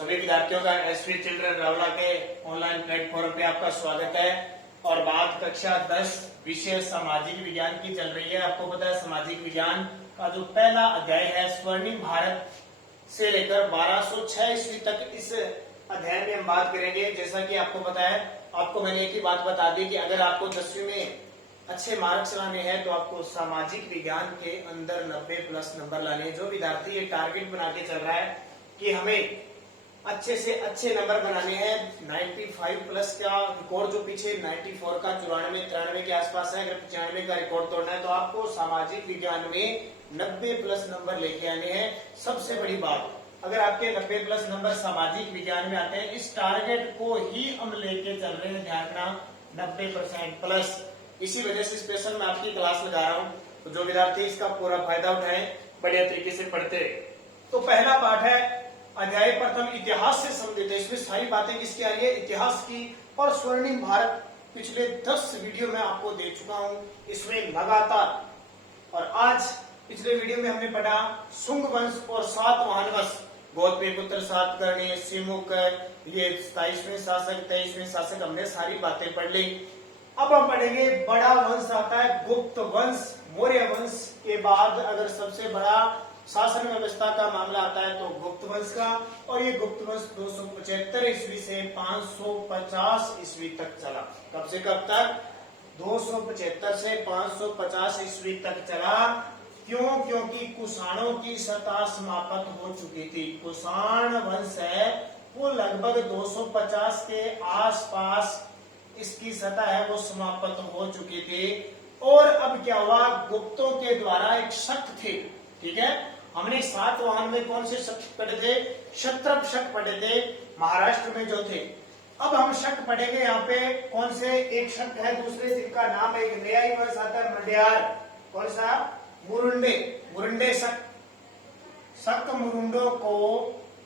सभी विद्यार्थियों का एसवी चिल्ड्रन रावला के ऑनलाइन प्लेटफॉर्म पे आपका स्वागत है। और बात कक्षा 10 विषय सामाजिक विज्ञान की चल रही है। आपको पता है सामाजिक विज्ञान का जो पहला अध्याय है स्वर्णिम भारत से लेकर 1206 ईस्वी तक, इस अध्याय में हम बात करेंगे। जैसा कि आपको पता है, आपको मैंने एक ही बात बता दी कि अगर आपको 10वीं में अच्छे मार्क्स लाने हैं तो आपको सामाजिक विज्ञान के अंदर 90+ नंबर लाने हैं। जो विद्यार्थी ये टारगेट बना के चल रहा है कि हमें अच्छे से अच्छे नंबर बनाने हैं, 95+ का रिकॉर्ड जो पीछे 94 का 94 93 के आसपास है, अगर 95 का रिकॉर्ड तोड़ना है तो आपको सामाजिक विज्ञान में 90+ नंबर लेके आने हैं। सबसे बड़ी बात, अगर आपके 90+ नंबर सामाजिक विज्ञान में आते हैं, इस टारगेट को ही हम लेके चल रहे हैं, ध्यान रखना 90%+। इसी वजह से स्पेशल मैं आपकी क्लास लगा रहा हूँ, तो जो विद्यार्थी इसका पूरा फायदा उठाएं, बढ़िया तरीके से पढ़ते। तो पहला पाठ है अध्याय प्रथम, इतिहास से संबंधित है। इसमें सारी बातें किसकी आ रही है? इतिहास की। और स्वर्णिम भारत पिछले 10 वीडियो में आपको दे चुका हूं, इसमें लगातार। और आज पिछले वीडियो में हमने पढ़ा शुंग वंश और सातवाहन वंश, गौतमीपुत्र, सातकर्णी, सिमुक, ये 27वें शासक, 23वें शासक, हमने सारी बातें पढ़ ली। अब हम पढ़ेंगे बड़ा वंश आता है गुप्त वंश। मौर्य वंश के बाद अगर सबसे बड़ा शासन व्यवस्था का मामला आता है तो गुप्त वंश का। और ये गुप्त वंश 275 ईस्वी से 550 ईस्वी तक चला। कब से कब तक? 275 से 550 ईस्वी तक चला। क्यों? क्योंकि कुषाणों की सत्ता समाप्त हो चुकी थी। कुषाण वंश है वो लगभग 250 के आसपास इसकी सत्ता है वो समाप्त हो चुकी थी। और अब क्या हुआ? गुप्तों के द्वारा एक शक थे, ठीक है। हमने सातवाहन में कौन से शक पढ़े थे? क्षत्रप शक पढ़े थे, महाराष्ट्र में जो थे। अब हम शक पढ़ेंगे यहाँ पे कौन से? एक शक है, दूसरे जिनका नाम है, एक नया ही वर्ष आता है मंडियार। कौन सा? मुरुंडे। मुरुंडे शक। शक मुरुंडों को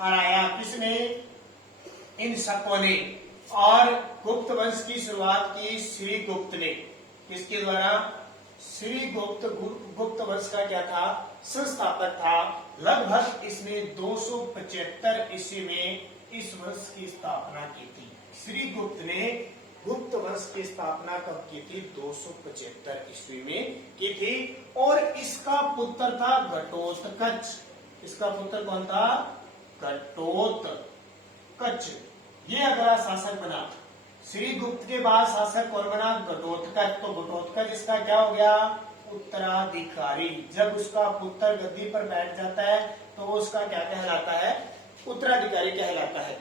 हराया किसने? इन शकों ने। और गुप्त वंश की शुरुआत की श्री गुप्त ने। किसके द्वारा? श्री गुप्त। गुप्त वंश का क्या था? संस्थापक था। लगभग इसने 275 ईस्वी में इस वंश की स्थापना की थी। श्री गुप्त ने गुप्त वंश की स्थापना कब की थी? 275 ईस्वी में की थी। और इसका पुत्र था घटोत्कच। इसका पुत्र कौन था? घटोत्कच। ये अगला शासक बना। श्री गुप्त के बाद शासक कौन बना? घटोत्कच। तो घटोत्कच इसका क्या हो गया? उत्तराधिकारी। जब उसका पुत्र गद्दी पर बैठ जाता है तो उसका क्या कहलाता है? उत्तराधिकारी कहलाता है,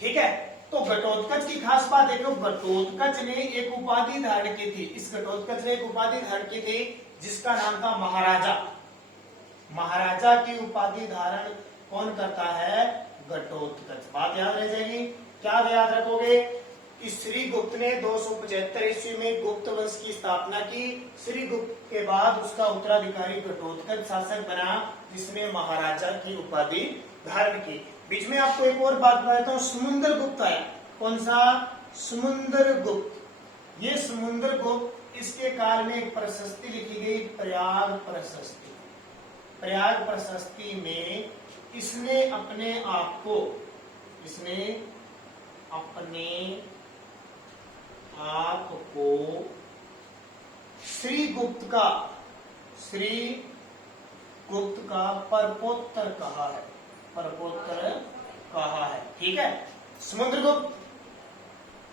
ठीक है। तो घटोत्कच की खास बात देखो, घटोत्कच ने एक उपाधि धारण की थी। इस घटोत्कच ने एक उपाधि धारण की थी जिसका नाम था महाराजा। महाराजा की उपाधि धारण कौन करता है? घटोत्कच। बात याद रह जाएगी। क्या याद रखोगे? इस श्री गुप्त ने 275 ईस्वी में गुप्त वंश की स्थापना की। श्री गुप्त के बाद उसका उत्तराधिकारी घटोत्कच शासक बना, जिसने महाराजा की उपाधि धारण की। बीच में आपको एक और बात बताता हूँ, समुद्र गुप्त है। कौन सा? समुद्र गुप्त। ये समुद्र गुप्त, इसके काल में एक प्रशस्ति लिखी गई, प्रयाग प्रशस्ति। प्रयाग प्रशस्ति में इसने अपने आप को श्री गुप्त का परपोत्तर कहा है। परपोत्तर कहा है, ठीक है। समुद्रगुप्त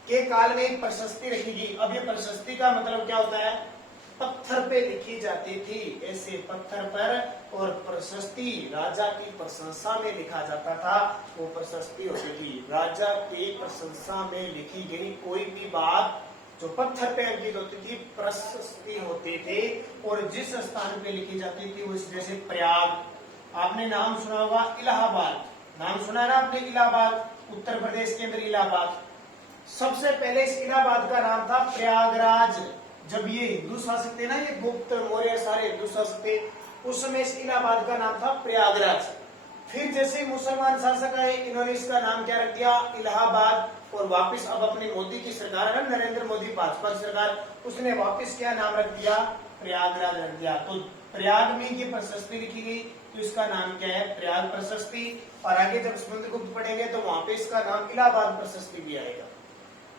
के काल में एक प्रशस्ति रखी गई। अब ये प्रशस्ति का मतलब क्या होता है? पत्थर पे लिखी जाती थी, ऐसे पत्थर पर। और प्रशस्ति राजा की प्रशंसा में लिखा जाता था, वो प्रशस्ति होती थी। राजा की प्रशंसा में लिखी गई कोई भी बात जो पत्थर पे अंकित होती थी, प्रशस्ति होती थी। और जिस स्थान पे लिखी जाती थी वो जैसे प्रयाग। आपने नाम सुना होगा इलाहाबाद। नाम सुना है ना आपने? इलाहाबाद, उत्तर प्रदेश के अंदर इलाहाबाद। सबसे पहले इस इलाहाबाद का नाम था प्रयागराज। जब ये हिंदू शासक थे ना, ये गुप्त मौर्य सारे हिंदू शासक थे, उस समय इस इलाहाबाद का नाम था प्रयागराज। फिर जैसे मुसलमान शासक आए, इन्होंने इसका नाम क्या रख दिया? इलाहाबाद। और वापस अब अपनी मोदी की सरकार है, नरेंद्र मोदी भाजपा की सरकार, उसने वापस क्या नाम रख दिया? प्रयागराज रख दिया। तो प्रयाग में ये प्रशस्ति लिखी गई, तो इसका नाम क्या है? प्रयाग प्रशस्ति। और आगे जब समुद्रगुप्त पढ़ेंगे तो वहां पे इसका नाम इलाहाबाद प्रशस्ति भी आएगा।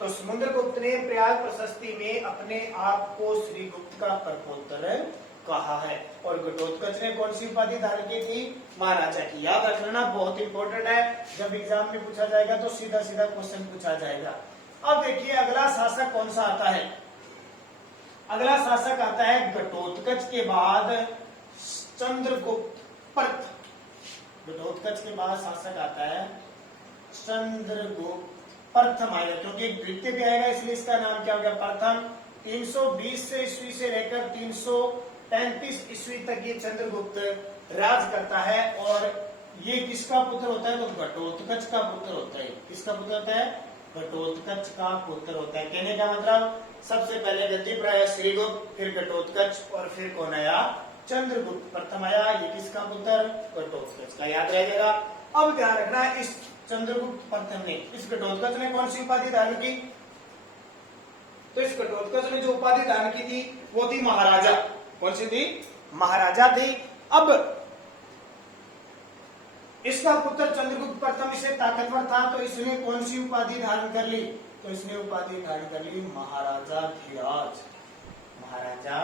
तो समुद्रगुप्त ने प्रयाग प्रशस्ति में अपने आप को श्री गुप्त का प्रकोत्तर कहा है। और घटोत्कच ने कौन सी उपाधि धारण की थी? महाराजा की। याद रख लेना, बहुत इंपॉर्टेंट है, जब एग्जाम में पूछा जाएगा तो सीधा सीधा क्वेश्चन पूछा जाएगा। अब देखिए अगला शासक कौन सा आता है। अगला शासक आता है घटोत्कच के बाद चंद्रगुप्त प्रथम। घटोत्कच के बाद शासक आता है चंद्रगुप्त प्रथम आएगा, क्योंकि द्वितीय भी आएगा इसलिए इसका नाम क्या हो गया? प्रथम। 320 से ईस्वी से लेकर 335 ईस्वी तक ये चंद्रगुप्त राज करता है। और ये किसका पुत्र होता है? तो घटोत्कच का पुत्र होता है। किसका पुत्र होता है? घटोत्कच का पुत्र होता है। कहने का मतलब सबसे पहले गद्दी पर आया श्रीगुप्त, फिर घटोत्कच और फिर कौन आया? चंद्रगुप्त प्रथम आया। ये किसका पुत्र? घटोत्कच का। याद रह जाएगा। अब ध्यान रखना, इस चंद्रगुप्त प्रथम ने, इस घटोत्कच ने कौन सी उपाधि धारण की? तो इस घटोत्कच ने जो उपाधि धारण की थी वो थी महाराजा। कौन सी थी? महाराजा थी। अब इसका पुत्र चंद्रगुप्त प्रथम इसे ताकतवर था, तो इसने कौन सी उपाधि धारण कर ली? तो इसने उपाधि धारण कर ली महाराजा धीराज। महाराजा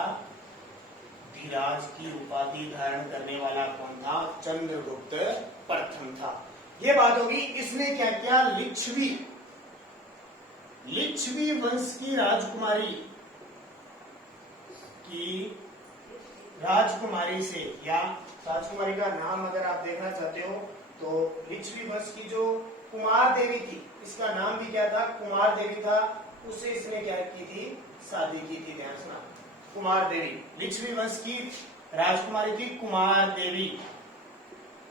धीराज की उपाधि धारण करने वाला कौन था? चंद्रगुप्त प्रथम था। ये बात होगी। इसने क्या किया? लिच्छवी वंश की राजकुमारी से, या राजकुमारी का नाम अगर आप देखना चाहते हो तो लिच्छवी वंश की जो कुमार देवी थी, इसका नाम भी क्या था? कुमार देवी था। उसे इसने क्या की थी? शादी की थी। ध्यान सुना, कुमार देवी। लिच्छवी वंश की राजकुमारी थी कुमार देवी।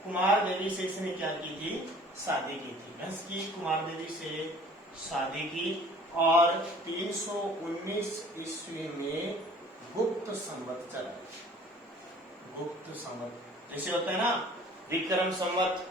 कुमार देवी से इसने क्या की थी? शादी की थी। वंश की कुमार देवी से शादी की। और 319 ईस्वी में गुप्त संवत चला। गुप्त संवत जैसे होता है ना, विक्रम संवत,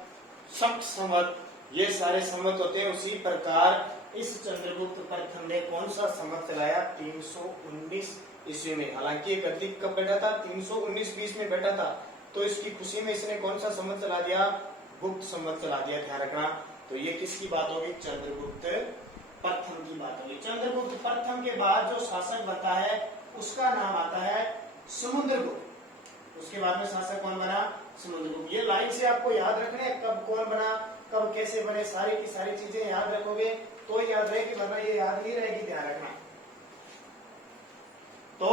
शक संवत, ये सारे संवत होते हैं। उसी प्रकार इस चंद्रगुप्त प्रथम ने कौन सा संवत चलाया? 319 ईस्वी में। हालांकि एक अधिक कब बैठा था? 319-20 में बैठा था। तो इसकी खुशी में इसने कौन सा संवत चला दिया? गुप्त संवत चला दिया। ध्यान रखना। तो ये किसकी बात होगी? चंद्रगुप्त प्रथम की बात होगी। चंद्रगुप्त प्रथम के बाद जो शासक बनता है उसका नाम आता है समुद्रगुप्त। उसके बाद में शासक कौन बना? समुद्रगुप्त। ये लाइन से आपको याद रखने, कब कौन बना, कब कैसे बने, सारी की सारी चीजें याद रखोगे तो याद रहेगी, वरना ये याद नहीं रहेगी। ध्यान रखना। तो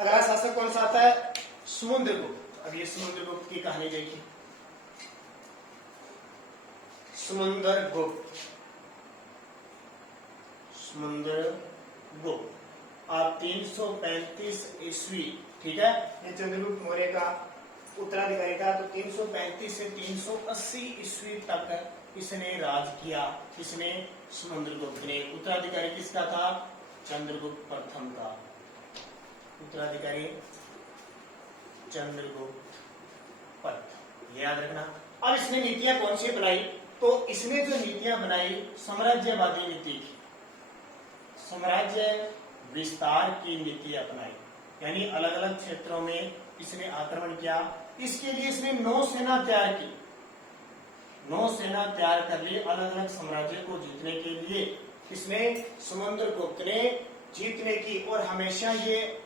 अगला शासक कौन सा आता है? समुद्रगुप्त। अब ये समुद्रगुप्त की कहानी देखिए। समुद्रगुप्त आप 335 ईस्वी, ठीक है, ये चंद्रगुप्त मौर्य का उत्तराधिकारी था। तो 335 से 380 ईस्वी तक इसने राज किया। किसने? समुद्रगुप्त ने। उत्तराधिकारी किसका था? चंद्रगुप्त प्रथम का। उत्तराधिकारी चंद्रगुप्त प्रथम, याद रखना। अब इसने नीतियां कौन सी बनाई? तो इसने जो नीतियां बनाई साम्राज्यवादी नीति की, साम्राज्य विस्तार की नीति अपनाई। यानी अलग अलग क्षेत्रों में इसने आक्रमण किया। इसके लिए इसने नौसेना तैयार की। नौसेना तैयार कर ली अलग अलग साम्राज्य को जीतने के लिए। इसने समुद्रगुप्त ने जीतने की। और हमेशा ये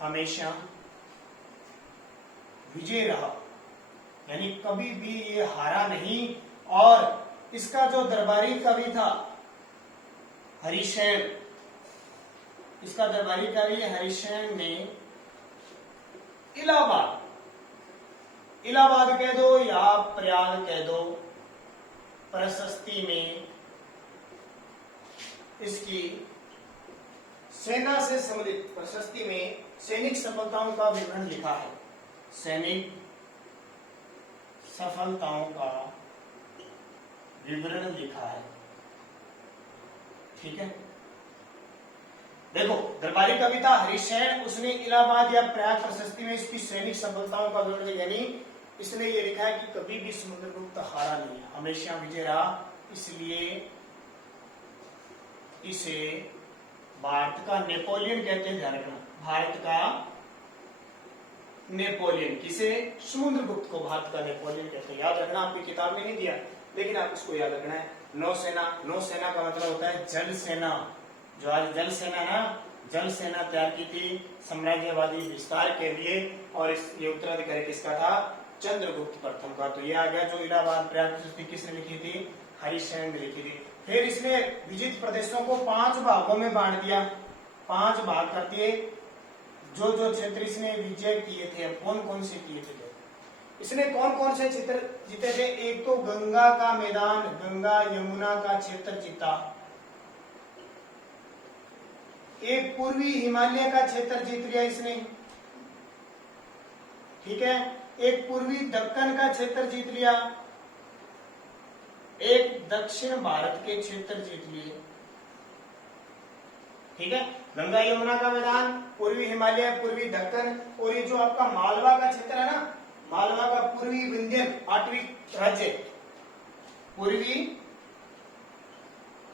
हमेशा विजय रहा, यानी कभी भी ये हारा नहीं। और इसका जो दरबारी कवि था हरिशैन, इसका दरबारी कवि हरिशैन ने इलाहाबाद कह दो या प्रयाग कह दो, प्रशस्ति में इसकी सेना से सम्मिलित प्रशस्ति में सैनिक सफलताओं का विवरण लिखा है। सैनिक सफलताओं का विवरण लिखा है। ठीक है, देखो दरबारी कविता हरिशैन, उसने इलाहाबाद या प्रयाग प्रशस्ति में इसकी सैनिक सफलताओं का विवरण, यानी इसने ये लिखा है कि कभी भी समुद्रगुप्त हारा नहीं, हमेशा विजय रहा, इसलिए इसे भारत का नेपोलियन कहते हैं, ध्यान रखना, भारत का नेपोलियन, किसे? समुद्रगुप्त को भारत का नेपोलियन कहते हैं। याद रखना, आपकी किताब में नहीं दिया लेकिन आप इसको याद रखना है। नौसेना, नौसेना का मतलब होता है जल सेना। जो आज जल सेना ना, जल सेना तैयार की थी साम्राज्यवादी विस्तार के लिए, और ये उत्तराधिकारी किसका था? चंद्रगुप्त प्रथम का। तो ये आ गया। जो इलाहाबाद पर्याप्त किसने लिखी थी? हरिश्चंद्र ने लिखी थी। फिर इसने विजित प्रदेशों को 5 भागों में बांट दिया, 5 भाग कर दिए। जो जो क्षेत्र इसने विजय किए थे, कौन कौन से किए थे? इसने कौन कौन से क्षेत्र जीते थे? एक तो गंगा का मैदान, गंगा यमुना का क्षेत्र जीता। एक पूर्वी हिमालय का क्षेत्र जीत लिया इसने, ठीक है। एक पूर्वी दक्कन का क्षेत्र जीत लिया। एक दक्षिण भारत के क्षेत्र जीत लिए, ठीक है। गंगा यमुना का मैदान, पूर्वी हिमालय, पूर्वी दक्कन, और ये जो आपका मालवा का क्षेत्र है ना, मालवा का पूर्वी विंध्यन 8वीं राज्य, पूर्वी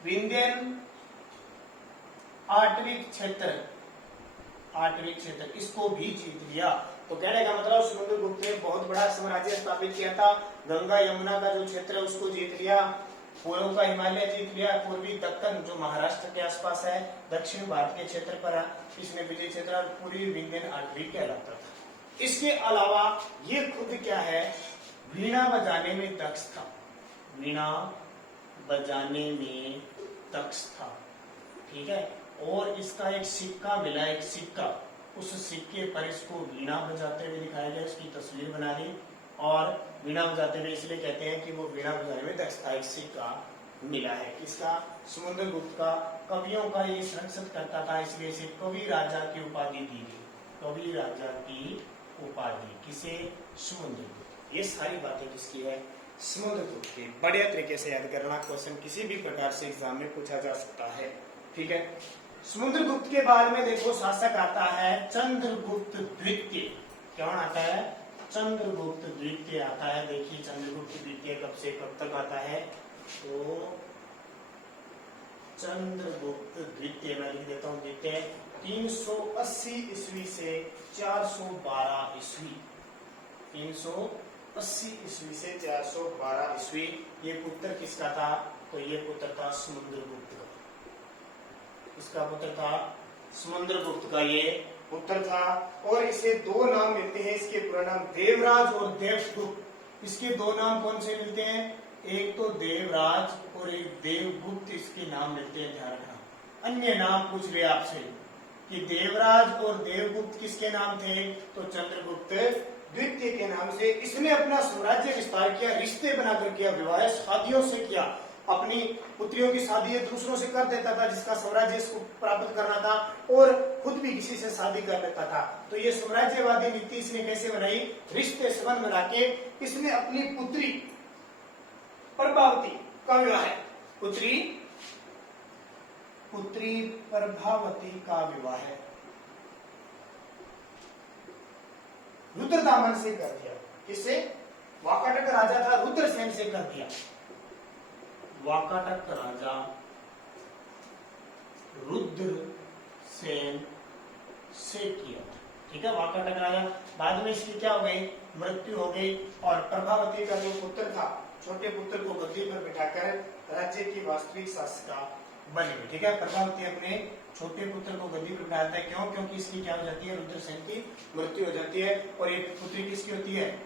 विंध्यन 8वीं क्षेत्र, 8वीं क्षेत्र, इसको भी जीत लिया। तो कहने का मतलब समुद्रगुप्त ने बहुत बड़ा साम्राज्य स्थापित किया था। गंगा यमुना का जो क्षेत्र है उसको जीत लिया, पूर्व का हिमालय जीत लिया, पूर्वी दक्कन जो महाराष्ट्र के आसपास है, दक्षिण भारत के क्षेत्र पर इसने विजय क्षेत्र, और पूर्वी विंध्यन 8वीं कहलाता था। इसके अलावा ये खुद क्या है? वीणा बजाने में दक्ष था, वीणा बजाने में दक्ष था, ठीक है। और इसका एक सिक्का मिला, एक सिक्का, उस सिक्के पर इसको वीणा बजाते हुए दिखाया गया, इसकी तस्वीर बना ली। और वीणा बजाते हुए इसलिए कहते हैं कि वो वीणा बजाने में दक्ष था। एक सिक्का मिला है किसका? समुद्रगुप्त का। कवियों का ये संरक्षण करता था, इसलिए इसे कवि राजा की उपाधि दी गई, कवि राजा की उपाधि। किसे? समुद्रगुप्त। ये सारी बातें किसकी है? समुद्रगुप्त की। बढ़िया तरीके से याद करना, क्वेश्चन किसी भी प्रकार से एग्जाम में पूछा जा सकता है, ठीक है। समुद्रगुप्त के बाद में देखो शासक आता है चंद्रगुप्त द्वितीय। कौन आता है? चंद्रगुप्त द्वितीय आता है। देखिए चंद्रगुप्त द्वितीय कब से कब तक आता है? तो चंद्रगुप्त द्वितीय मैं लिख देता हूँ, द्वितीय 380 ईस्वी से 412 ईस्वी, 380 ईस्वी से 412 ईस्वी। ये पुत्र किसका था? तो ये पुत्र था समुद्रगुप्त का। इसका पुत्र था समुद्रगुप्त का, ये पुत्र था। और इसे 2 नाम मिलते हैं, इसके पूरा नाम देवराज और देवगुप्त। इसके 2 नाम कौन से मिलते हैं? एक तो देवराज और एक देवगुप्त, इसके नाम मिलते हैं, ध्यान रखना। अन्य नाम पूछ रहे आपसे कि देवराज और देवगुप्त किसके नाम थे? तो चंद्रगुप्त द्वितीय के नाम से। इसने अपना साम्राज्य विस्तार किया, रिश्ते बनाकर किया, विवाह शादियों से किया। अपनी पुत्रियों की शादी दूसरों से कर देता था जिसका साम्राज्य इसको प्राप्त करना था, और खुद भी किसी से शादी कर लेता था। तो ये साम्राज्यवादी नीति इसने कैसे बनाई? रिश्ते संबंध बना के इसने अपनी पुत्री प्रभावती का विवाह, पुत्री प्रभावती का विवाह रुद्रदामन से कर दिया। किससे? वाकाटक राजा था रुद्रसेन से कर दिया। वाकाटक राजा रुद्रसेन से किया, ठीक है। वाकाटक राजा, बाद में इसकी क्या हो गई? मृत्यु हो गई। और प्रभावती का जो पुत्र था, छोटे पुत्र को गद्दी पर बिठाकर राज्य की वास्तविक शासिका बन गई, ठीक है। प्रभावती अपने छोटे पुत्र को गद्दी पर बिठाता है, क्यों? क्योंकि इसकी क्या हो जाती है? रुद्रसेन की मृत्यु हो जाती है। और ये पुत्री किसकी होती है?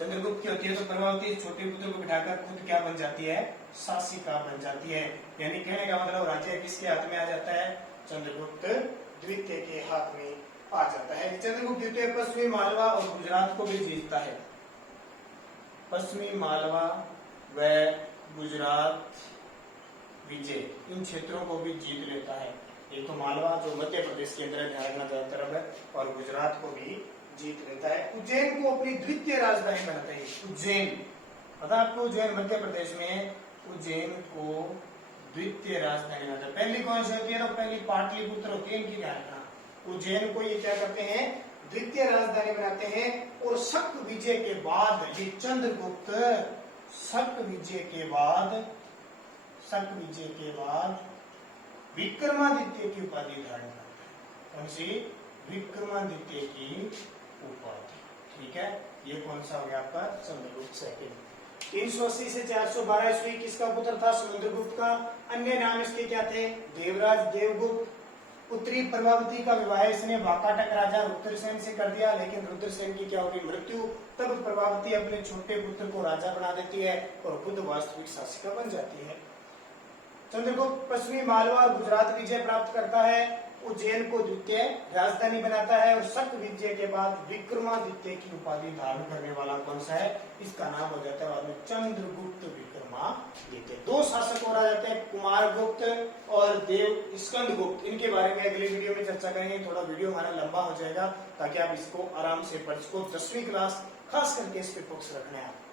चंद्रगुप्त की होती है। तो प्रभावती छोटे पुत्र को बिठाकर खुद क्या बन जाती है? शासिका बन जाती है। यानी कहने का मतलब राज्य किसके हाथ में आ जाता है? चंद्रगुप्त द्वितीय के हाथ में आ जाता है। चंद्रगुप्त द्वितीय पश्चिमी मालवा और गुजरात को भी जीतता है। पश्चिमी मालवा व गुजरात विजय, इन क्षेत्रों को भी जीत लेता है। एक तो मालवा जो मध्य प्रदेश के अंदर ध्यान रखना ज्यादा तरफ है, और गुजरात को भी जीत लेता है। उज्जैन को अपनी द्वितीय राजधानी बनाता है। उज्जैन, पता आपको? उज्जैन मध्य प्रदेश में, उज्जैन को द्वितीय राजधानी बनाता है। पहली कौन सी होती है? तो पहली पाटलिपुत्र होती है, इनकी ध्यान रखना। उज्जैन को ये क्या करते हैं? द्वितीय राजधानी बनाते हैं। और शक विजय के बाद ये चंद्रगुप्त शक विजय के बाद विक्रमादित्य की उपाधि धारण करता है। कौन सी? विक्रमादित्य की उपाधि। ठीक है, ये कौन सा हो गया आपका? चंद्रगुप्त सेकंड। 380 से 412 ईस्वी किसका पुत्र था? समुद्रगुप्त का। अन्य नाम इसके क्या थे? देवराज, देवगुप्त। पुत्री प्रभावती का विवाह इसने वाकाटक राजा रुद्रसेन से कर दिया, लेकिन रुद्रसेन की क्या होगी? मृत्यु। तब प्रभावती अपने छोटे पुत्र को राजा बना देती है और खुद वास्तविक शासिका बन जाती है। चंद्रगुप्त पश्चिमी मालवा और गुजरात विजय प्राप्त करता है, उज्जैन को द्वितीय राजधानी बनाता है और शक विजय के बाद विक्रमादित्य की उपाधि धारण करने वाला कौन सा है? इसका नाम हो जाता है बाद में चंद्रगुप्त विक्रमादित्य। दो शासक और आ जाते हैं, कुमारगुप्त और देव स्कंदगुप्त। इनके बारे में अगले वीडियो में चर्चा करेंगे। थोड़ा वीडियो हमारा लंबा हो जाएगा ताकि आप इसको आराम से पढ़ सको। 10वीं क्लास खास करके इस पे फोकस रखना है।